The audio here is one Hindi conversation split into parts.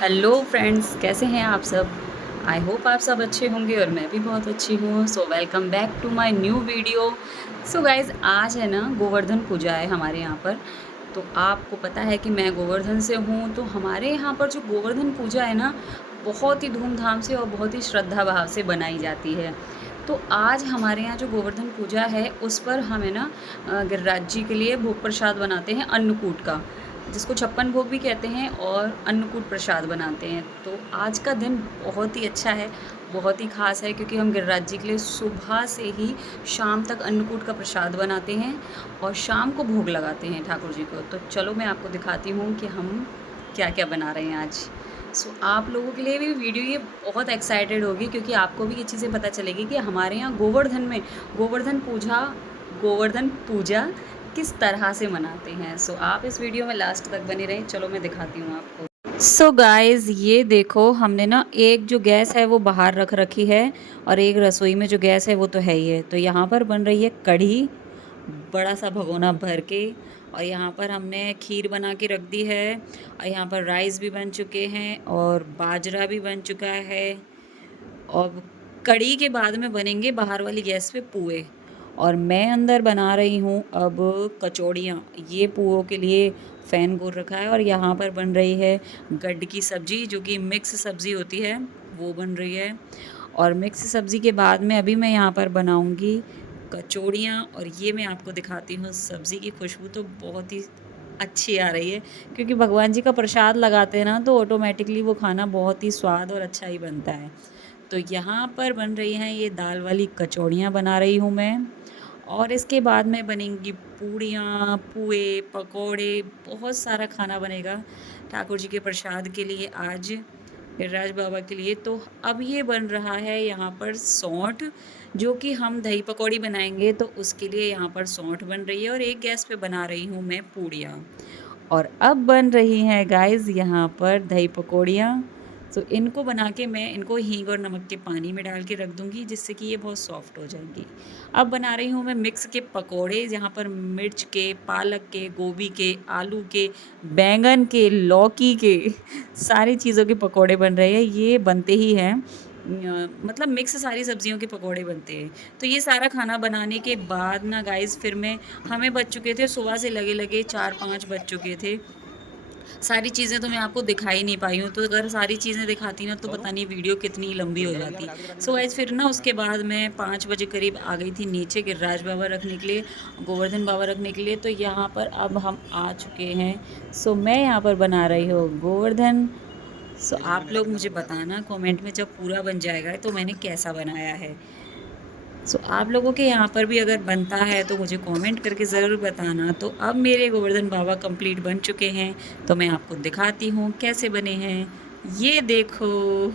हेलो फ्रेंड्स, कैसे हैं आप सब। आई होप आप सब अच्छे होंगे और मैं भी बहुत अच्छी हूँ। So welcome back to my new video. So guys, आज है ना गोवर्धन पूजा है हमारे यहाँ पर। तो आपको पता है कि मैं गोवर्धन से हूँ, तो हमारे यहाँ पर जो गोवर्धन पूजा है ना, बहुत ही धूमधाम से और बहुत ही श्रद्धा भाव से बनाई जाती है। तो आज हमारे यहाँ जो गोवर्धन पूजा है उस पर हम है ना गिरिराज जी के लिए भोग प्रसाद बनाते हैं अन्नकूट का, जिसको छप्पन भोग भी कहते हैं, और अन्नकूट प्रसाद बनाते हैं। तो आज का दिन बहुत ही अच्छा है, बहुत ही ख़ास है, क्योंकि हम गिरिराज जी के लिए सुबह से ही शाम तक अन्नकूट का प्रसाद बनाते हैं और शाम को भोग लगाते हैं ठाकुर जी को। तो चलो मैं आपको दिखाती हूँ कि हम क्या क्या बना रहे हैं आज। सो आप लोगों के लिए भी वीडियो ये बहुत एक्साइटेड होगी, क्योंकि आपको भी ये चीज़ें पता चलेगी कि हमारे यहाँ गोवर्धन में गोवर्धन पूजा किस तरह से मनाते हैं। सो आप इस वीडियो में लास्ट तक बने रहें। चलो मैं दिखाती हूँ आपको। सो गाइज़, ये देखो, हमने ना एक जो गैस है वो बाहर रख रखी है और एक रसोई में जो गैस है वो तो है ही है। तो यहाँ पर बन रही है कढ़ी, बड़ा सा भगोना भर के। और यहाँ पर हमने खीर बना के रख दी है, और यहाँ पर राइस भी बन चुके हैं और बाजरा भी बन चुका है। और कढ़ी के बाद में बनेंगे बाहर वाली गैस पे पुए, और मैं अंदर बना रही हूँ अब कचौड़ियाँ। ये पुओं के लिए फ़ैन घूर रखा है, और यहाँ पर बन रही है गड्ड की सब्ज़ी, जो कि मिक्स सब्ज़ी होती है, वो बन रही है। और मिक्स सब्ज़ी के बाद में अभी मैं यहाँ पर बनाऊँगी कचौड़ियाँ, और ये मैं आपको दिखाती हूँ। सब्ज़ी की खुशबू तो बहुत ही अच्छी आ रही है, क्योंकि भगवान जी का प्रसाद लगाते हैं ना, तो ऑटोमेटिकली वो खाना बहुत ही स्वाद और अच्छा ही बनता है। तो यहाँ पर बन रही हैं ये दाल वाली कचौड़ियाँ बना रही हूँ मैं, और इसके बाद में बनेंगी पूड़ियाँ, पुए, पकोड़े, बहुत सारा खाना बनेगा ठाकुर जी के प्रसाद के लिए आज, गिरिराज बाबा के लिए। तो अब ये बन रहा है यहाँ पर सौंठ, जो कि हम दही पकौड़ी बनाएंगे, तो उसके लिए यहाँ पर सौंठ बन रही है, और एक गैस पे बना रही हूँ मैं पूड़ियाँ। और अब बन रही हैं गाइस यहाँ पर दही पकौड़ियाँ। तो इनको बना के मैं इनको हींग और नमक के पानी में डाल के रख दूँगी, जिससे कि ये बहुत सॉफ्ट हो जाएंगी। अब बना रही हूँ मैं मिक्स के पकोड़े, यहाँ पर मिर्च के, पालक के, गोभी के, आलू के, बैंगन के, लौकी के, सारी चीज़ों के पकोड़े बन रहे हैं। ये बनते ही हैं, मतलब मिक्स सारी सब्जियों के पकोड़े बनते हैं। तो ये सारा खाना बनाने के बाद ना गाइस, फिर मैं हमें बज चुके थे सुबह से लगे लगे 4-5 बज चुके थे। सारी चीज़ें तो मैं आपको दिखा ही नहीं पाई हूँ, तो अगर सारी चीज़ें दिखाती ना तो पता नहीं वीडियो कितनी लंबी हो जाती। सो गाइस, फिर ना उसके बाद मैं 5 बजे करीब आ गई थी नीचे गिरिराज बाबा रखने के लिए, गोवर्धन बाबा रखने के लिए। तो यहाँ पर अब हम आ चुके हैं। सो मैं यहाँ पर बना रही हूँ गोवर्धन। सो आप लोग मुझे बताना कमेंट में, जब पूरा बन जाएगा तो मैंने कैसा बनाया है। सो आप लोगों के यहाँ पर भी अगर बनता है तो मुझे कमेंट करके ज़रूर बताना। तो अब मेरे गोवर्धन बाबा कंप्लीट बन चुके हैं, तो मैं आपको दिखाती हूँ कैसे बने हैं। ये देखो।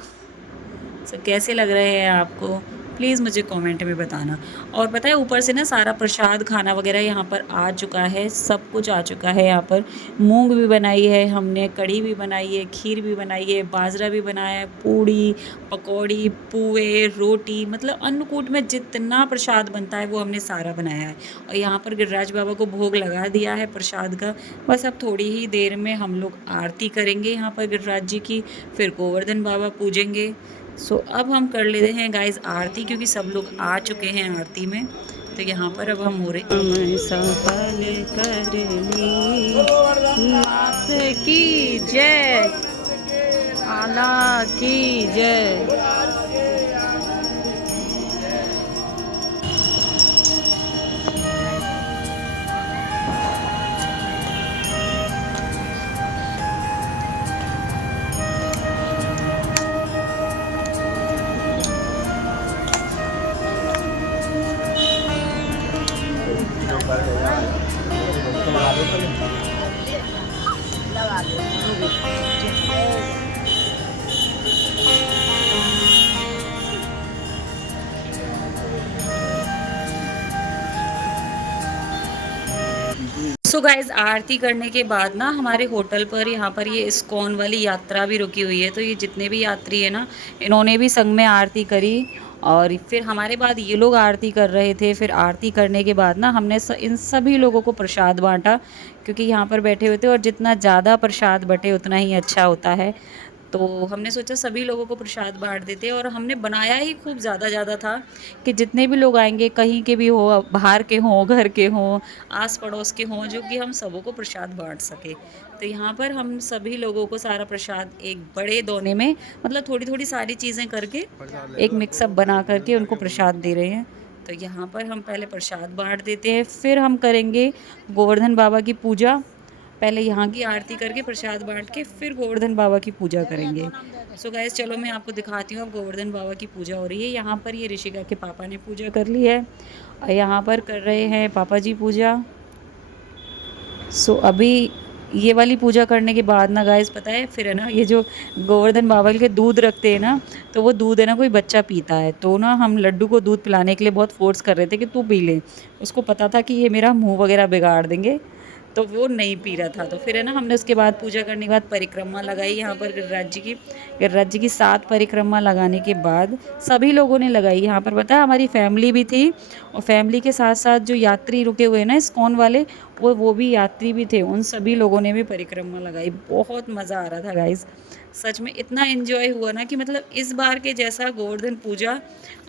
सो कैसे लग रहे हैं आपको, प्लीज़ मुझे कमेंट में बताना। और पता है, ऊपर से ना सारा प्रसाद खाना वगैरह यहाँ पर आ चुका है, सब कुछ आ चुका है। यहाँ पर मूंग भी बनाई है हमने, कढ़ी भी बनाई है, खीर भी बनाई है, बाजरा भी बनाया है, पूड़ी, पकौड़ी, पुए, रोटी, मतलब अन्नकूट में जितना प्रसाद बनता है वो हमने सारा बनाया है। और यहाँ पर गिरिराज बाबा को भोग लगा दिया है प्रसाद का। बस अब थोड़ी ही देर में हम लोग आरती करेंगे यहाँ पर गिरिराज जी की, फिर गोवर्धन बाबा पूजेंगे। सो अब हम कर लेते हैं गाइस आरती, क्योंकि सब लोग आ चुके हैं आरती में। तो यहाँ पर अब हम हो रहे सफल करनी मात की जय, आला की जय। सो गाइज, आरती करने के बाद ना हमारे होटल पर यहाँ पर ये इस्कॉन वाली यात्रा भी रुकी हुई है। तो ये जितने भी यात्री है ना, इन्होंने भी संग में आरती करी, और फिर हमारे बाद ये लोग आरती कर रहे थे। फिर आरती करने के बाद ना हमने इन सभी लोगों को प्रसाद बांटा, क्योंकि यहाँ पर बैठे हुए थे, और जितना ज़्यादा प्रसाद बटे उतना ही अच्छा होता है। तो हमने सोचा सभी लोगों को प्रसाद बांट देते हैं, और हमने बनाया ही खूब ज़्यादा था कि जितने भी लोग आएंगे, कहीं के भी हो, बाहर के हों, घर के हों, आस पड़ोस के हों, जो कि हम सबों को प्रसाद बांट सके। तो यहाँ पर हम सभी लोगों को सारा प्रसाद एक बड़े दोने में, मतलब थोड़ी थोड़ी सारी चीज़ें करके एक मिक्सअप बना करके उनको प्रसाद दे रहे हैं। तो यहाँ पर हम पहले प्रसाद बांट देते हैं, फिर हम करेंगे गोवर्धन बाबा की पूजा। पहले यहाँ की आरती करके प्रसाद बांट के फिर गोवर्धन बाबा की पूजा करेंगे। सो गाइस चलो मैं आपको दिखाती हूँ अब गोवर्धन बाबा की पूजा हो रही है। यहाँ पर ये ऋषिका के पापा ने पूजा कर ली है, और यहाँ पर कर रहे हैं पापा जी पूजा। सो अभी ये वाली पूजा करने के बाद ना गाइस, पता है फिर है ना, ये जो गोवर्धन बाबा के दूध रखते हैं ना, तो वो दूध है ना कोई बच्चा पीता है, तो ना हम लड्डू को दूध पिलाने के लिए बहुत फोर्स कर रहे थे कि तू पी ले। उसको पता था कि ये मेरा मुंह वगैरह बिगाड़ देंगे, तो वो नहीं पी रहा था। तो फिर है ना, हमने उसके बाद पूजा करने के बाद परिक्रमा लगाई यहाँ पर गिरिराज जी की 7 परिक्रमा लगाने के बाद सभी लोगों ने लगाई। यहाँ पर पता है हमारी फैमिली भी थी, और फैमिली के साथ साथ जो यात्री रुके हुए हैं ना इस्कॉन वाले, वो भी यात्री भी थे, उन सभी लोगों ने भी परिक्रमा लगाई। बहुत मज़ा आ रहा था गाइस, सच में इतना एंजॉय हुआ ना कि मतलब इस बार के जैसा गोवर्धन पूजा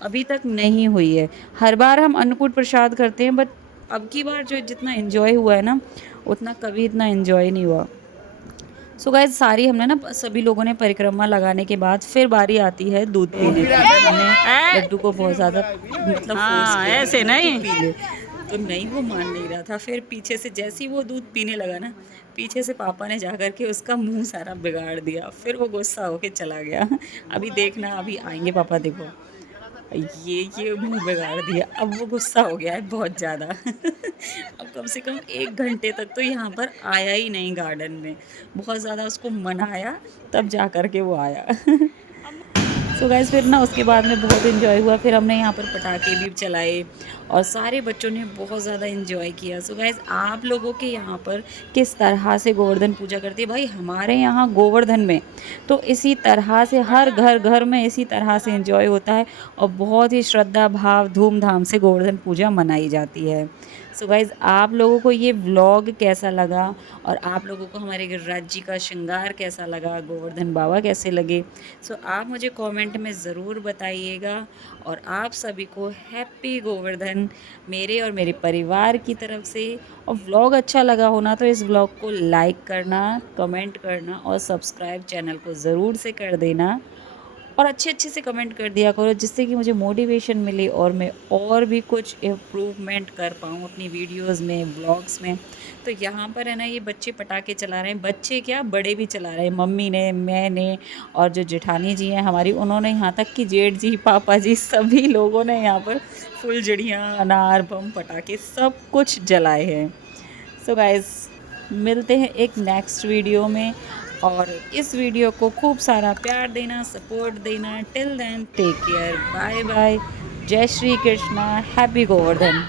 अभी तक नहीं हुई है। हर बार हम अन्नकूट प्रसाद करते हैं, बट अब की बार जो जितना एंजॉय हुआ है ना, उतना कभी इतना एंजॉय नहीं हुआ। सो गाइस सारी हमने ना सभी लोगों ने परिक्रमा लगाने के बाद फिर बारी आती है दूध पीने की। हमने लड्डू को बहुत ज़्यादा मतलब फोर्स किया ऐसे नहीं पी ले, तो नहीं वो मान नहीं रहा था। फिर पीछे से जैसे ही वो दूध पीने लगा ना, पीछे से पापा ने जा कर के उसका मुंह सारा बिगाड़ दिया, फिर वो गुस्सा होके चला गया। अभी देखना, अभी आएंगे पापा, देखो ये मुंह बिगाड़ दिया, अब वो गुस्सा हो गया है बहुत ज़्यादा। अब कम से कम 1 घंटे तक तो यहाँ पर आया ही नहीं गार्डन में, बहुत ज़्यादा उसको मनाया तब जा कर के वो आया। सो गाइस फिर ना उसके बाद में बहुत इन्जॉय हुआ। फिर हमने यहाँ पर पटाखे भी चलाए, और सारे बच्चों ने बहुत ज़्यादा इन्जॉय किया। सो गाइस आप लोगों के यहाँ पर किस तरह से गोवर्धन पूजा करती है? भाई हमारे यहाँ गोवर्धन में तो इसी तरह से हर घर घर में इसी तरह से इन्जॉय होता है, और बहुत ही श्रद्धा भाव धूमधाम से गोवर्धन पूजा मनाई जाती है। सो गाइज़ आप लोगों को ये व्लॉग कैसा लगा, और आप लोगों को हमारे गिरिराज जी का श्रृंगार कैसा लगा, गोवर्धन बाबा कैसे लगे? सो आप मुझे कमेंट में ज़रूर बताइएगा। और आप सभी को हैप्पी गोवर्धन मेरे और मेरे परिवार की तरफ से। और व्लॉग अच्छा लगा हो ना, तो इस व्लॉग को लाइक करना, कमेंट करना, और सब्सक्राइब चैनल को ज़रूर से कर देना, और अच्छे से कमेंट कर दिया करो, जिससे कि मुझे मोटिवेशन मिले और मैं और भी कुछ इम्प्रूवमेंट कर पाऊँ अपनी वीडियोस में, व्लॉग्स में। तो यहाँ पर है ना, ये बच्चे पटाखे चला रहे हैं, बच्चे क्या बड़े भी चला रहे हैं, मम्मी ने, मैंने, और जो जेठानी जी हैं हमारी, उन्होंने, यहाँ तक कि जेठ जी, पापा जी, सभी लोगों ने यहाँ पर फुलझड़ियाँ, अनार बम, पटाखे सब कुछ जलाए हैं। सो गाइस मिलते हैं एक नेक्स्ट वीडियो में, और इस वीडियो को खूब सारा प्यार देना, सपोर्ट देना। Till then take care, bye bye, जय श्री कृष्णा, हैप्पी गोवर्धन।